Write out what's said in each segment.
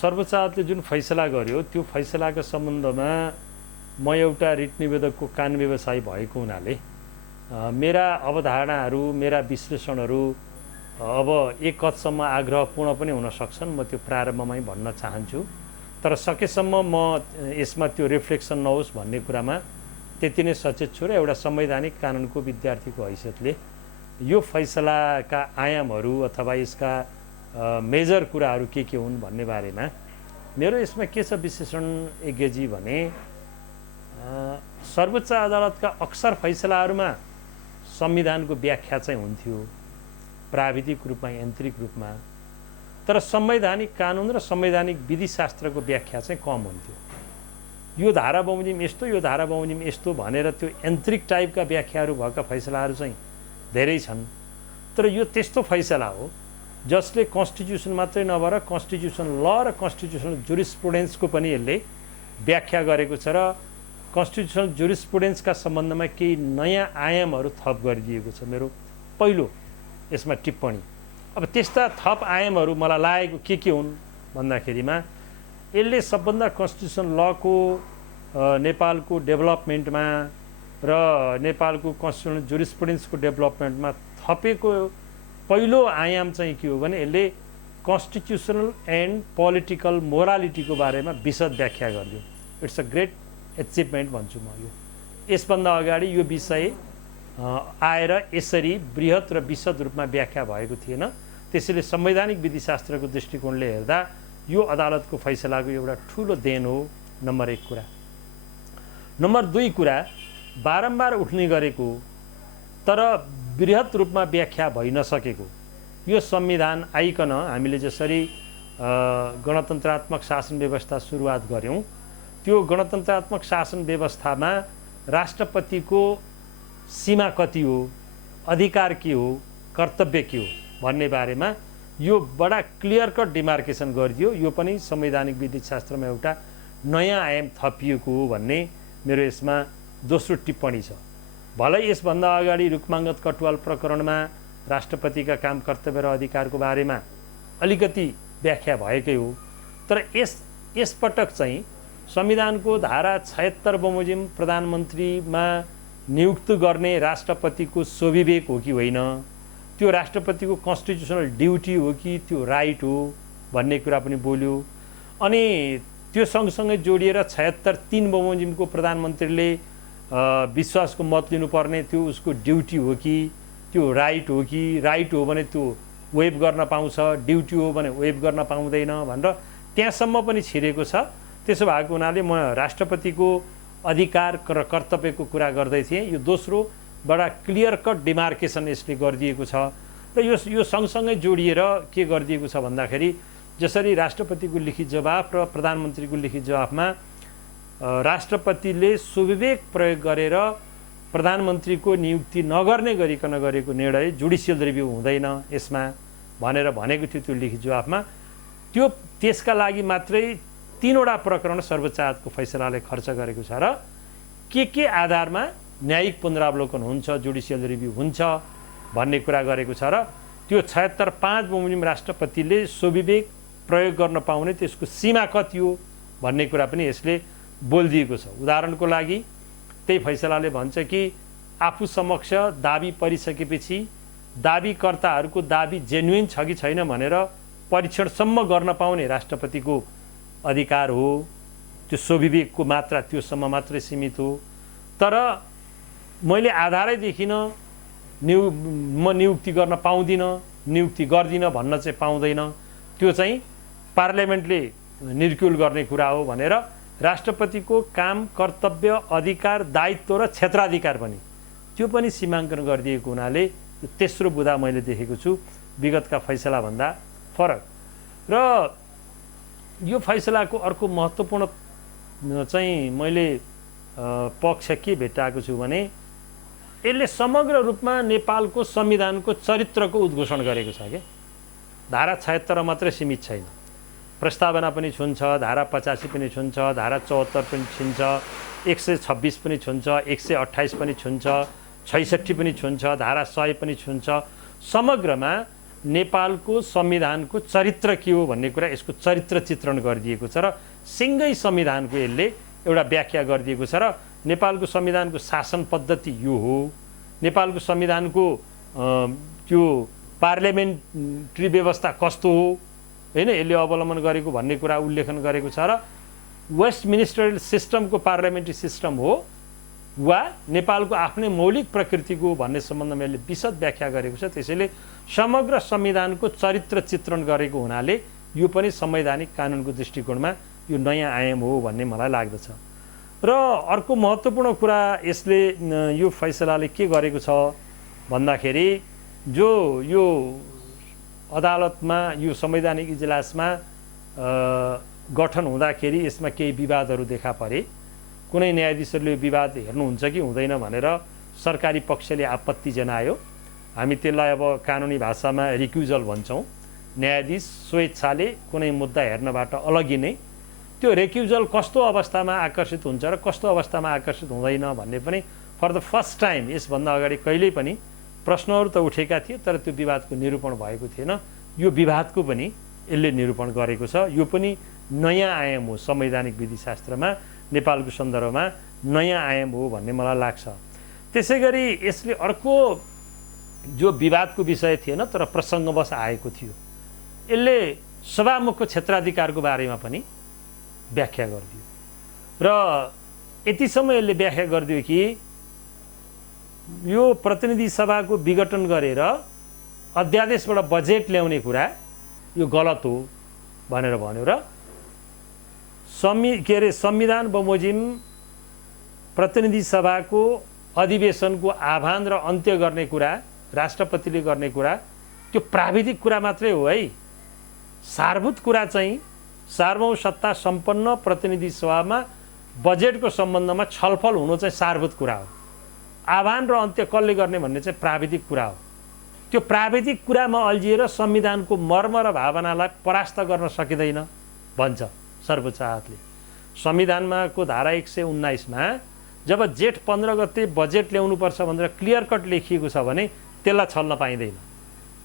सर्वोच्च अदालतले जुन फैसला गर्यो त्यो फैसलाको सम्बन्धमा म एउटा रिट निवेदकको कान व्यवसायी भएको हुनाले मेरा अवधारणाहरू मेरा विश्लेषणहरू अब एक हदसम्म आग्रहपूर्ण पनि हुन सक्छन्। म त्यो प्रारम्भमै भन्न चाहन्छु, तर सकेसम्म म यसमा त्यो रिफ्लेक्सन नहोस् भन्ने कुरामा त्यति नै सचेत छु र एउटा संवैधानिक कानुनको विद्यार्थीको हैसियतले यो फैसलाका आयामहरू अथवा यसका मेजर कुराहरू के हुन् भन्ने बारेमा मेरो यसमा के छ विश्लेषण यज्ञजी भने सर्वोच्च अदालतका अक्सर फैसलाहरूमा संविधानको व्याख्या चाहिँ हुन्थ्यो प्राविधिक रूपमा यान्त्रिक रूपमा, तर संवैधानिक कानुन र संवैधानिक विधिशास्त्रको व्याख्या चाहिँ कम हुन्थ्यो। यो धारा बमोजिम यस्तो, यो धारा बमोजिम यस्तो भनेर त्यो यान्त्रिक टाइपका व्याख्याहरू भएका फैसलाहरू चाहिँ धेरै छन्। तर यो त्यस्तो फैसला हो जसले कन्स्टिट्युसन मात्रै नभएर कन्स्टिट्युसन ल र कन्स्टिट्युसनल जुरिस्प्रुडेन्सको पनि यसले व्याख्या गरेको छ र कन्स्टिट्युसनल जुरिस्प्रुडेन्सका सम्बन्धमा केही नयाँ आयामहरू थप गरिदिएको छ। मेरो पहिलो यसमा टिप्पणी। अब त्यस्ता थप आयामहरू मलाई लागेको के हुन् भन्दाखेरिमा यसले सबभन्दा कन्स्टिट्युसन लको नेपालको डेभलपमेन्टमा र नेपालको कन्स्टिट्युसनल जुरिस्प्रुडेन्सको डेभलपमेन्टमा थपेको पहिलो आयाम चाहिँ के हो भने यसले कन्स्टिट्युसनल एन्ड पोलिटिकल मोरालिटीको बारेमा विशद व्याख्या गरिदियो। इट्स अ ग्रेट एचिभमेन्ट भन्छु म। यो यसभन्दा अगाडि यो विषय आएर यसरी बृहत र विशद रूपमा व्याख्या भएको थिएन। त्यसैले संवैधानिक विधिशास्त्रको दृष्टिकोणले हेर्दा यो अदालतको फैसलाको एउटा ठुलो देन हो, नम्बर 1 कुरा। नम्बर 2 कुरा, बारम्बार उठ्ने गरेको तर बृहत रूपमा व्याख्या भइ नसकेको यो संविधान आइकन हामीले जसरी गणतन्त्रात्मक शासन व्यवस्था सुरुवात गर्यौं, त्यो गणतन्त्रात्मक शासन व्यवस्थामा राष्ट्रपतिको सीमा कति हो, अधिकार के हो, कर्तव्य के हो भन्ने बारेमा यो बडा क्लियर कट डिमार्केसन गरिदियो। यो पनि संवैधानिक विधिशास्त्रमा एउटा नयाँ आयाम थपिएको हो भन्ने मेरो यसमा दोस्रो टिप्पणी छ। भलै यसभन्दा अगाडि रुक्माङ्गद कटुवाल प्रकरणमा राष्ट्रपतिका काम कर्तव्य र अधिकारको बारेमा अलिकति व्याख्या भएकै हो, तर यसपटक चाहिँ संविधानको धारा 76 बमोजिम प्रधानमन्त्रीमा नियुक्त गर्ने राष्ट्रपतिको स्वविवेक हो कि होइन, त्यो राष्ट्रपतिको कन्स्टिट्युसनल ड्युटी हो कि त्यो राइट हो भन्ने कुरा पनि बोल्यो। अनि त्यो सँगसँगै जोडिएर 76(3) बमोजिमको प्रधानमन्त्रीले विश्वासको मत लिनुपर्ने त्यो उसको ड्युटी हो कि त्यो राइट हो कि, राइट हो भने त्यो वेभ गर्न पाउँछ, ड्युटी हो भने वेभ गर्न पाउँदैन भनेर त्यहाँसम्म पनि छिरेको छ। त्यसो भएको हुनाले म राष्ट्रपतिको अधिकार र कर्तव्यको कुरा गर्दै थिएँ। यो दोस्रो बडा क्लियर कट डिमार्केसन यसले गरिदिएको छ र यो सँगसँगै जोडिएर के गरिदिएको छ भन्दाखेरि जसरी राष्ट्रपतिको लिखित जवाफ र प्रधानमन्त्रीको लिखित जवाफमा राष्ट्रपतिले स्वविवेक प्रयोग गरेर प्रधानमन्त्रीको नियुक्ति नगर्ने गरिकन गरेको निर्णय जुडिसियल रिभ्यू हुँदैन यसमा भनेर भनेको थियो त्यो लिखित जवाफमा। त्यो त्यसका लागि मात्रै 3 वटा प्रकरण सर्वोच्च अदालतको फैसलाले खर्च गरेको छ र के आधारमा न्यायिक पुनरावलोकन हुन्छ, जुडिसियल रिभ्यू हुन्छ भन्ने कुरा गरेको छ र त्यो 76(5) बमोजिम राष्ट्रपतिले स्वविवेक प्रयोग गर्न पाउने त्यसको सीमा कति हो भन्ने कुरा पनि यसले बोलिदिएको छ। उदाहरणको लागि त्यही फैसलाले भन्छ कि आफू समक्ष दाबी परिसकेपछि दाबीकर्ताहरूको दाबी जेन्युइन छ कि छैन भनेर परीक्षणसम्म गर्न पाउने राष्ट्रपतिको अधिकार हो। त्यो स्वविवेकको मात्रा त्योसम्म मात्रै सीमित हो। तर मैले आधारै देखिन म नियुक्ति गर्न पाउँदिन, नियुक्ति गर्दिन भन्न चाहिँ पाउँदैन, त्यो चाहिँ पार्लियामेन्टले निर्क्युल गर्ने कुरा हो भनेर राष्ट्रपतिको काम कर्तव्य अधिकार दायित्व र क्षेत्राधिकार पनि त्यो पनि सीमाङ्कन गरिदिएको हुनाले तेस्रो बुदा मैले देखेको छु विगतका फैसलाभन्दा फरक। र यो फैसलाको अर्को महत्त्वपूर्ण चाहिँ मैले पक्ष के भेटाएको छु भने यसले समग्र रूपमा नेपालको संविधानको चरित्रको उद्घोषण गरेको छ। के धारा 76 मात्रै सीमित छैन, प्रस्तावना पनि छुन्छ, धारा 85 पनि छुन्छ, धारा 74 पनि छुन्छ, 126 पनि छुन्छ, 128 पनि छुन्छ, 66 पनि छुन्छ, धारा 100 पनि छुन्छ। समग्रमा नेपालको संविधानको चरित्र के हो भन्ने कुरा यसको चरित्र चित्रण गरिदिएको छ र सिङ्गै संविधानको यसले एउटा व्याख्या गरिदिएको छ र नेपालको संविधानको शासन पद्धति यो हो, नेपालको संविधानको त्यो पार्लियामेन्ट्री व्यवस्था कस्तो हो हैन यसले अवलम्बन गरेको भन्ने कुरा उल्लेखन गरेको छ र वेस्टमिनिस्टरियल सिस्टमको पार्लियामेन्ट्री सिस्टम हो वा नेपालको आफ्नै मौलिक प्रकृतिको भन्ने सम्बन्धमा यसले विशद व्याख्या गरेको छ। त्यसैले समग्र संविधानको चरित्र चित्रण गरेको हुनाले यो पनि संवैधानिक कानुनको दृष्टिकोणमा यो नयाँ आयाम हो भन्ने मलाई लाग्दछ। र अर्को महत्त्वपूर्ण कुरा यसले यो फैसलाले के गरेको छ भन्दाखेरि जो यो अदालतमा यो संवैधानिक इजलासमा गठन हुँदाखेरि यसमा केही विवादहरू देखा परे, कुनै न्यायाधीशहरूले विवाद हेर्नुहुन्छ कि हुँदैन भनेर सरकारी पक्षले आपत्ति जनायो। हामी त्यसलाई अब कानुनी भाषामा रिक्युजल भन्छौँ। न्यायाधीश स्वेच्छाले कुनै मुद्दा हेर्नबाट अलगिने, त्यो रेक्युजल कस्तो अवस्थामा आकर्षित हुन्छ र कस्तो अवस्थामा आकर्षित हुँदैन भन्ने पनि फर द फर्स्ट टाइम यसभन्दा अगाडि कहिल्यै पनि प्रश्नहरू त उठेका थिए तर त्यो विवादको निरूपण भएको थिएन। यो विवादको पनि यसले निरूपण गरेको छ। यो पनि नयाँ आयाम हो संवैधानिक विधिशास्त्रमा, नेपालको सन्दर्भमा नयाँ आयाम हो भन्ने मलाई लाग्छ। त्यसै गरी यसले अर्को जो विवादको विषय थिएन तर प्रसङ्गवश आएको थियो, यसले सभामुखको क्षेत्राधिकारको बारेमा पनि व्याख्या गरिदियो र यतिसम्म यसले व्याख्या गरिदियो कि यो प्रतिनिधि सभाको विघटन गरेर अध्यादेशबाट बजेट ल्याउने कुरा यो गलत हो भनेर भन्यो र संविधान बमोजिम प्रतिनिधि सभाको अधिवेशनको आह्वान र अन्त्य गर्ने कुरा राष्ट्रपतिले गर्ने कुरा त्यो प्राविधिक कुरा मात्रै हो है। सारभूत कुरा चाहिँ सार्वभौम सत्ता सम्पन्न प्रतिनिधि सभामा बजेटको सम्बन्धमा छलफल हुनु चाहिँ सारभूत कुरा हो। आह्वान र अन्त्य कसले गर्ने भन्ने चाहिँ प्राविधिक कुरा हो। त्यो प्राविधिक कुरामा अल्झिएर संविधानको मर्म र भावनालाई परास्त गर्न सकिँदैन भन्छ सर्वोच्च अदालतले। संविधानमा को धारा 119 मा जब जेठ 15 गते बजेट ल्याउनुपर्छ भनेर क्लियर कट लेखिएको छ भने त्यसलाई छल्न पाइँदैन।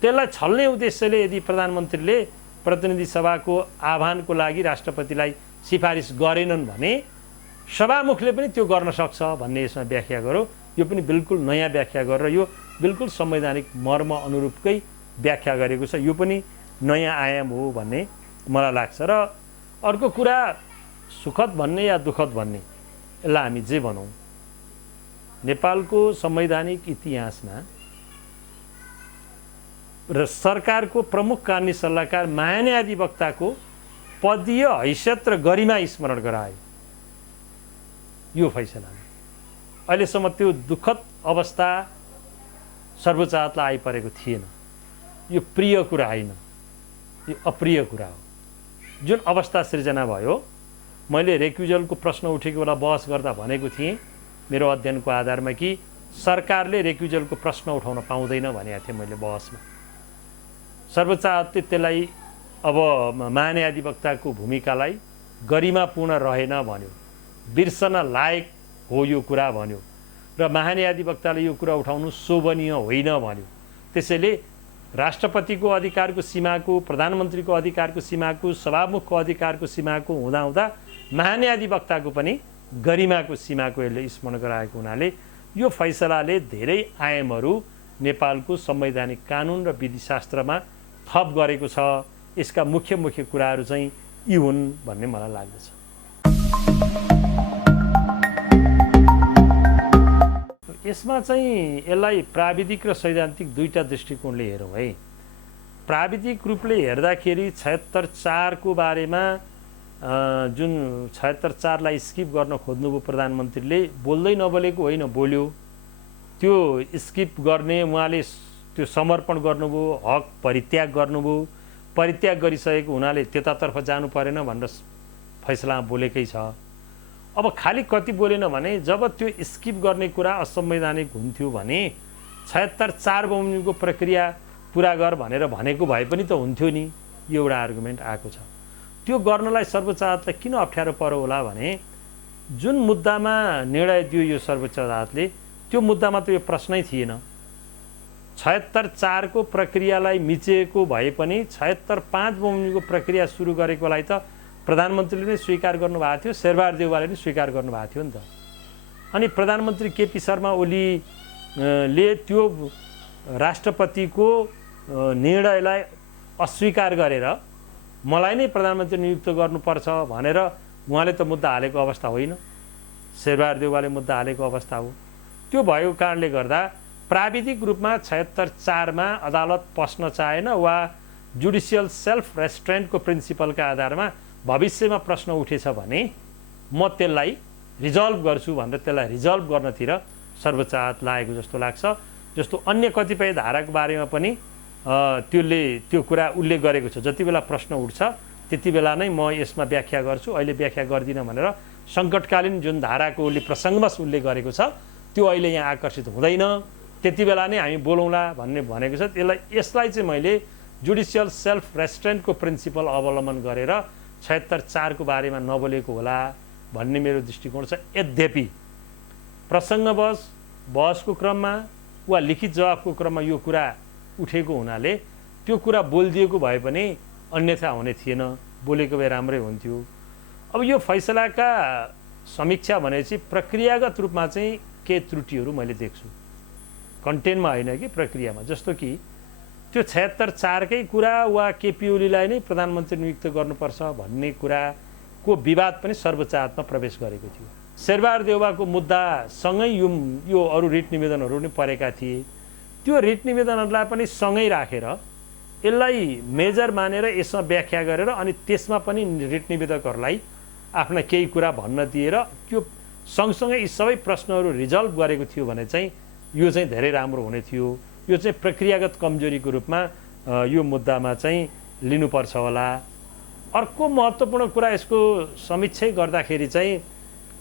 त्यसलाई छल्ने उद्देश्यले यदि प्रधानमन्त्रीले प्रतिनिधि सभाको आह्वानको लागि राष्ट्रपतिलाई सिफारिस गरेनन् भने सभामुखले पनि त्यो गर्न सक्छ भन्ने यसमा व्याख्या गरौँ। यो पनि बिल्कुल नयाँ व्याख्या गरेर यो बिल्कुल संवैधानिक मर्म अनुरूपकै व्याख्या गरेको छ। यो पनि नयाँ आयाम हो भन्ने मलाई लाग्छ। र अर्को कुरा सुखद भन्ने या दुःखद भन्ने यसलाई हामी जे भनौँ, नेपालको संवैधानिक इतिहासमा र सरकारको प्रमुख कानुनी सल्लाहकार महान्यायाधिवक्ताको पदीय हैसियत र गरिमा स्मरण गरायो यो फैसलाले। अहिलेसम्म त्यो दुःखद अवस्था सर्वोच्च अदालतलाई आइपरेको थिएन। यो प्रिय कुरा होइन, यो अप्रिय कुरा हो। जुन अवस्था सृजना भयो, मैले रेक्युजलको प्रश्न उठेको बेला बहस गर्दा भनेको थिएँ मेरो अध्ययनको आधारमा कि सरकारले रेक्युजलको प्रश्न उठाउन पाउँदैन भनेको थिएँ मैले बहसमा। सर्वोच्च अदालतले त्यसलाई अब महान्यायाधिवक्ताको भूमिकालाई गरिमापूर्ण रहेन भन्यो, बिर्सन लायक हो यो कुरा भन्यो र महान्यायाधिवक्ताले यो कुरा उठाउनु शोभनीय होइन भन्यो। त्यसैले राष्ट्रपतिको अधिकारको सीमाको, प्रधानमन्त्रीको अधिकारको सीमाको, सभामुखको अधिकारको सीमाको हुँदाहुँदा महान्यायाधिवक्ताको पनि गरिमाको सीमाको यसले स्मरण गराएको हुनाले यो फैसलाले धेरै आयामहरू नेपालको संवैधानिक कानुन र विधिशास्त्रमा थप गरेको छ। यसका मुख्य मुख्य कुराहरू चाहिँ यी हुन् भन्ने मलाई लाग्दछ। यसमा चाहिँ यसलाई प्राविधिक र सैद्धान्तिक दुईटा दृष्टिकोणले हेरौँ है। प्राविधिक रूपले हेर्दाखेरि 76(4) को बारेमा जुन 76(4) लाई स्किप गर्न खोज्नुभयो प्रधानमन्त्रीले, बोल्दै नबोलेको होइन, बोल्यो। त्यो स्किप गर्ने उहाँले त्यो समर्पण गर्नुभयो, हक परित्याग गर्नुभयो। परित्याग गरिसकेको हुनाले त्यतातर्फ जानु परेन भनेर फैसलामा बोलेकै छ। अब खाली कति बोलेन भने जब त्यो स्किप गर्ने कुरा असंवैधानिक हुन्थ्यो भने 76(4) बमोजिमको प्रक्रिया पुरा गर भनेर भनेको भए पनि त हुन्थ्यो नि। यो एउटा आर्गुमेन्ट आएको छ। त्यो गर्नलाई सर्वोच्च अदालतलाई किन अप्ठ्यारो पर्यो होला भने जुन मुद्दामा निर्णय दियो यो सर्वोच्च अदालतले त्यो मुद्दामा त यो प्रश्नै थिएन। 76-4 को प्रक्रियालाई मिचेको भए पनि 76-5 बमोजिमको प्रक्रिया सुरु गरेकोलाई त प्रधानमन्त्रीले नै स्वीकार गर्नुभएको थियो, शेरबहादुर देउवाले नै स्वीकार गर्नुभएको थियो नि त। अनि प्रधानमन्त्री केपी शर्मा ओलीले त्यो राष्ट्रपतिको निर्णयलाई अस्वीकार गरेर मलाई नै प्रधानमन्त्री नियुक्त गर्नुपर्छ भनेर उहाँले त मुद्दा हालेको अवस्था होइन, शेरबहादुर देउवाले मुद्दा हालेको अवस्था हो। त्यो भएको कारणले गर्दा प्राविधिक रूपमा 76-4 मा अदालत पस्न चाहेन वा जुडिसियल सेल्फ रेस्ट्रेन्टको प्रिन्सिपलका आधारमा भविष्यमा प्रश्न उठेछ भने म त्यसलाई रिजल्भ गर्छु भनेर त्यसलाई रिजल्भ गर्नतिर सर्वोच्च अदालत लागेको जस्तो लाग्छ। जस्तो अन्य कतिपय धाराको बारेमा पनि त्यो कुरा उल्लेख गरेको छ। जति बेला प्रश्न उठ्छ त्यति बेला नै म यसमा व्याख्या गर्छु, अहिले व्याख्या गर्दिनँ भनेर सङ्कटकालीन जुन धाराको उसले प्रसङ्गवश उल्लेख गरेको छ त्यो अहिले यहाँ आकर्षित हुँदैन, त्यति बेला नै हामी बोलौँला भन्ने भनेको छ। यसलाई चाहिँ मैले जुडिसियल सेल्फ रेस्ट्रेन्टको प्रिन्सिपल अवलम्बन गरेर 76-4 को बारेमा नबोलेको होला भन्ने मेरो दृष्टिकोण छ। यद्यपि प्रसङ्गवश बहसको क्रममा वा लिखित जवाफको क्रममा यो कुरा उठेको हुनाले त्यो कुरा बोलिदिएको भए पनि अन्यथा हुने थिएन, बोलेको भए राम्रै हुन्थ्यो। अब यो फैसलाका समीक्षा भनेपछि प्रक्रियागत रूपमा चाहिँ के त्रुटिहरू मैले देख्छु, कन्टेन्टमा होइन कि प्रक्रियामा। जस्तो कि त्यो 76-4 कै कुरा वा केपी ओलीलाई नै प्रधानमन्त्री नियुक्त गर्नुपर्छ भन्ने कुराको विवाद पनि सर्वोच्च अदालतमा प्रवेश गरेको थियो। शेरबहादुर देउवाको मुद्दासँगै यो अरू रिट निवेदनहरू पनि परेका थिए। त्यो रिट निवेदनहरूलाई पनि सँगै राखेर यसलाई मेजर मानेर यसमा व्याख्या गरेर अनि त्यसमा पनि रिट निवेदकहरूलाई आफ्ना केही कुरा भन्न दिएर त्यो सँगसँगै यी सबै प्रश्नहरू रिजल्भ गरेको थियो भने चाहिँ यो चाहिँ धेरै राम्रो हुने थियो। यो चाहिँ प्रक्रियागत कमजोरीको रूपमा यो मुद्दामा चाहिँ लिनुपर्छ होला। अर्को महत्त्वपूर्ण कुरा यसको समीक्षा गर्दाखेरि चाहिँ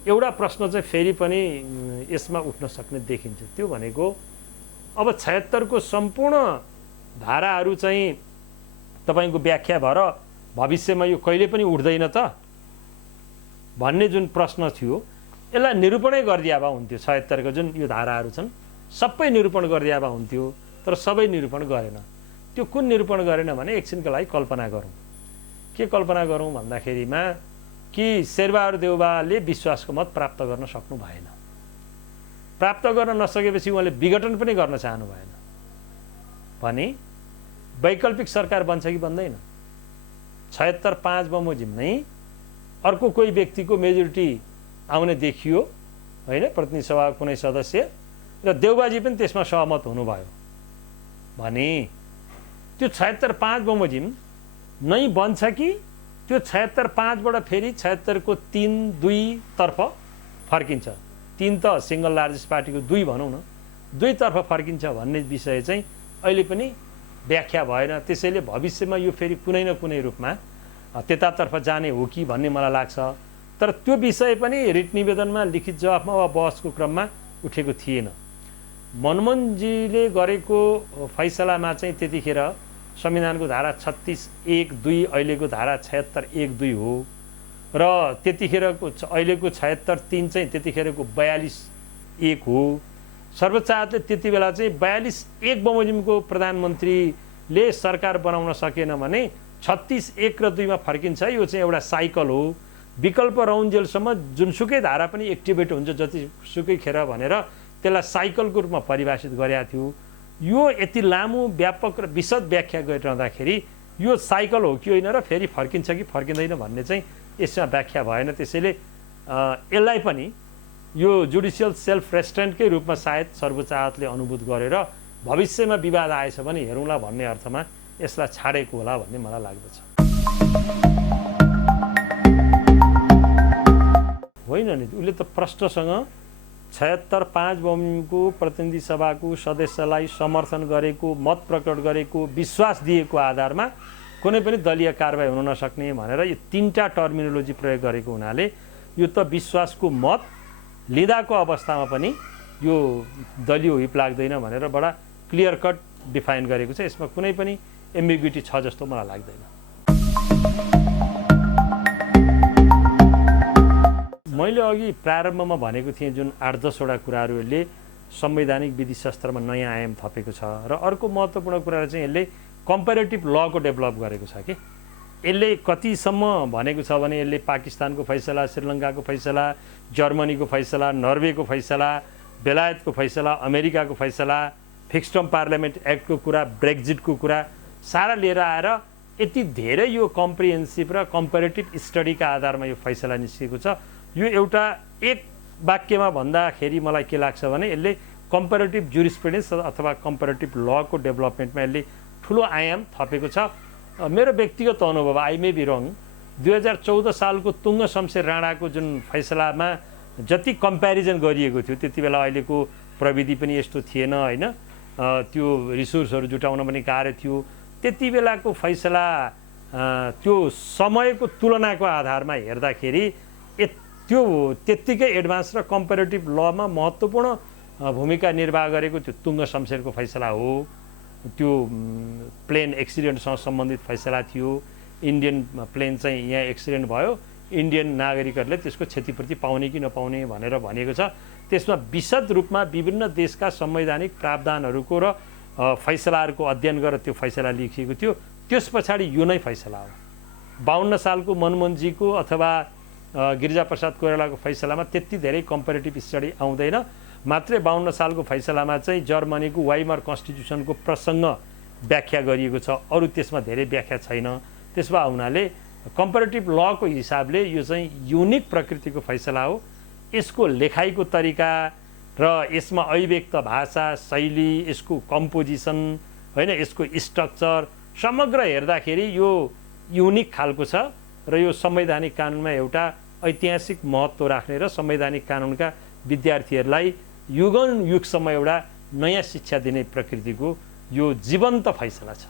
एउटा प्रश्न चाहिँ फेरि पनि यसमा उठ्न सक्ने देखिन्छ। त्यो भनेको अब 76 को सम्पूर्ण धाराहरू चाहिँ तपाईँको व्याख्या भएर भविष्यमा यो कहिले पनि उठ्दैन त भन्ने जुन प्रश्न थियो यसलाई निरूपणै गरिदिया भए हुन्थ्यो। 76 को जुन यो धाराहरू छन् सबै निरूपण गरिदिया भए हुन्थ्यो, तर सबै निरूपण गरेन। त्यो कुन निरूपण गरेन भने एकछिनको लागि कल्पना गरौँ। के कल्पना गरौँ भन्दाखेरिमा कि शेरबहादुर देउवाले विश्वासको मत प्राप्त गर्न सक्नु भएन। प्राप्त गर्न नसकेपछि उहाँले विघटन पनि गर्न चाहनु भएन भने वैकल्पिक सरकार बन्छ कि बन्दैन? 76-5 बमोजिम नै अर्को कोही व्यक्तिको मेजोरिटी आउने देखियो होइन, प्रतिनिधि सभाको कुनै सदस्य, र देउबाजी पनि त्यसमा सहमत हुनुभयो भने त्यो 76-5 बमोजिम नै बन्छ कि त्यो 76-5 बाट फेरि 76 को 3-2 तर्फ फर्किन्छ? 3 त सिंगल लार्जेस्ट पार्टीको 2 भनौँ न, 2 तर्फ फर्किन्छ भन्ने विषय चाहिँ अहिले पनि व्याख्या भएन। त्यसैले भविष्यमा यो फेरि कुनै न कुनै रूपमा त्यतातर्फ जाने हो कि भन्ने मलाई लाग्छ। तर त्यो विषय पनि रिट निवेदनमा लिखित जवाफमा वा बहसको क्रममा उठेको थिएन। मनमोहनजीले गरेको फैसलामा चाहिँ त्यतिखेर संविधानको धारा 36(1)(2 अहिलेको धारा 76(1)(2 हो र त्यतिखेरको अहिलेको 76(3) चाहिँ त्यतिखेरको 42(1) हो। सर्वोच्च अदालतले त्यति बेला चाहिँ 42(1) बमोजिमको प्रधानमन्त्रीले सरकार बनाउन सकेन भने 36(1) र 2 मा फर्किन्छ। यो चाहिँ एउटा साइकल हो। विकल्प रहउन्जेलसम्म जुनसुकै धारा पनि एक्टिभेट हुन्छ जतिसुकै खेर भनेर त्यसलाई साइकलको रूपमा परिभाषित गरेका थियो। यो यति लामो व्यापक र विशद व्याख्या गरिरहँदाखेरि यो साइकल हो कि होइन र फेरि फर्किन्छ कि फर्किँदैन भन्ने चाहिँ यसमा व्याख्या भएन। त्यसैले यसलाई पनि यो जुडिसियल सेल्फ रेस्ट्रेन्टकै रूपमा सायद सर्वोच्च अदालतले अनुभूत गरेर भविष्यमा विवाद आएछ भने हेरौँला भन्ने अर्थमा यसलाई छाडेको होला भन्ने मलाई लाग्दछ। होइन नि, उसले त प्रश्नसँग 76(5) बमोजिमको प्रतिनिधि सभाको सदस्यलाई समर्थन गरेको, मत प्रकट गरेको, विश्वास दिएको आधारमा कुनै पनि दलीय कारबाही हुन नसक्ने भनेर यो 3टा टर्मिनोलोजी प्रयोग गरेको हुनाले यो त विश्वासको मत लिँदाको अवस्थामा पनि यो दलीय हुइप लाग्दैन भनेर बडा क्लियर कट डिफाइन गरेको छ। यसमा कुनै पनि एम्बिग्युटी छ जस्तो मलाई लाग्दैन। मैले अघि प्रारम्भमा भनेको थिएँ जुन 8-10 वटा कुराहरूले संवैधानिक विधिशास्त्रमा नयाँ आयाम थपेको छ र अर्को महत्त्वपूर्ण कुरा चाहिँ यसले कम्पेरेटिभ लको डेभलप गरेको छ कि यसले कतिसम्म भनेको छ भने यसले पाकिस्तानको फैसला, श्रीलङ्काको फैसला, जर्मनीको फैसला, नर्वेको फैसला, बेलायतको फैसला, अमेरिकाको फैसला, फिक्स्ड टर्म पार्लियामेन्ट एक्टको कुरा, ब्रेक्जिटको कुरा सारा लिएर आएर यति धेरै यो कम्प्रिहेन्सिभ र कम्पेरेटिभ स्टडीका आधारमा यो फैसला निस्केको छ। यो एउटा एक वाक्यमा भन्दाखेरि मलाई के लाग्छ भने यसले कम्पेरेटिभ जुरिस्प्रुडेन्स अथवा कम्पेरेटिभ लको डेभलपमेन्टमा यसले ठुलो आयाम थपेको छ। मेरो व्यक्तिगत अनुभव, आई मे बी रङ, 2014 सालको तुङ्ग शमशेर राणाको जुन फैसलामा जति कम्पेरिजन गरिएको थियो त्यति बेला अहिलेको प्रविधि पनि यस्तो थिएन होइन, त्यो रिसोर्सहरू जुटाउन पनि गाह्रो थियो। त्यति बेलाको फैसला त्यो समयको तुलनाको आधारमा हेर्दाखेरि त्यो त्यत्तिकै एडभान्स र कम्पेरेटिभ लमा महत्त्वपूर्ण भूमिका निर्वाह गरेको त्यो तुङ्ग शमशेरको फैसला हो। त्यो प्लेन एक्सिडेन्टसँग सम्बन्धित फैसला थियो। इन्डियन प्लेन चाहिँ यहाँ एक्सिडेन्ट भयो, इन्डियन नागरिकहरूले त्यसको क्षतिपूर्ति पाउने कि नपाउने भनेर भनेको छ। त्यसमा विशद रूपमा विभिन्न देशका संवैधानिक प्रावधानहरूको र फैसलाहरूको अध्ययन गरेर त्यो फैसला लेखिएको थियो। त्यस पछाडि यो नै फैसला हो। 52 सालको मनमोहनजीको अथवा गिरिजाप्रसाद कोइरालाको फैसलामा त्यति धेरै कम्पेरेटिभ स्टडी आउँदैन। मात्रै 52 सालको फैसलामा चाहिँ जर्मनीको वाइमर कन्स्टिट्युसनको प्रसङ्ग व्याख्या गरिएको छ, अरू त्यसमा धेरै व्याख्या छैन। त्यसमा हुनाले कम्पेरेटिभ लको हिसाबले यो चाहिँ युनिक प्रकृतिको फैसला हो। यसको लेखाइको तरिका र यसमा अभिव्यक्त भाषा शैली, यसको कम्पोजिसन होइन, यसको स्ट्रक्चर समग्र हेर्दाखेरि यो युनिक खालको छ र यो संवैधानिक कानुनमा एउटा ऐतिहासिक महत्त्व राख्ने र संवैधानिक कानुनका विद्यार्थीहरूलाई युगन युगसम्म एउटा नयाँ शिक्षा दिने प्रकृतिको यो जीवन्त फैसला छ।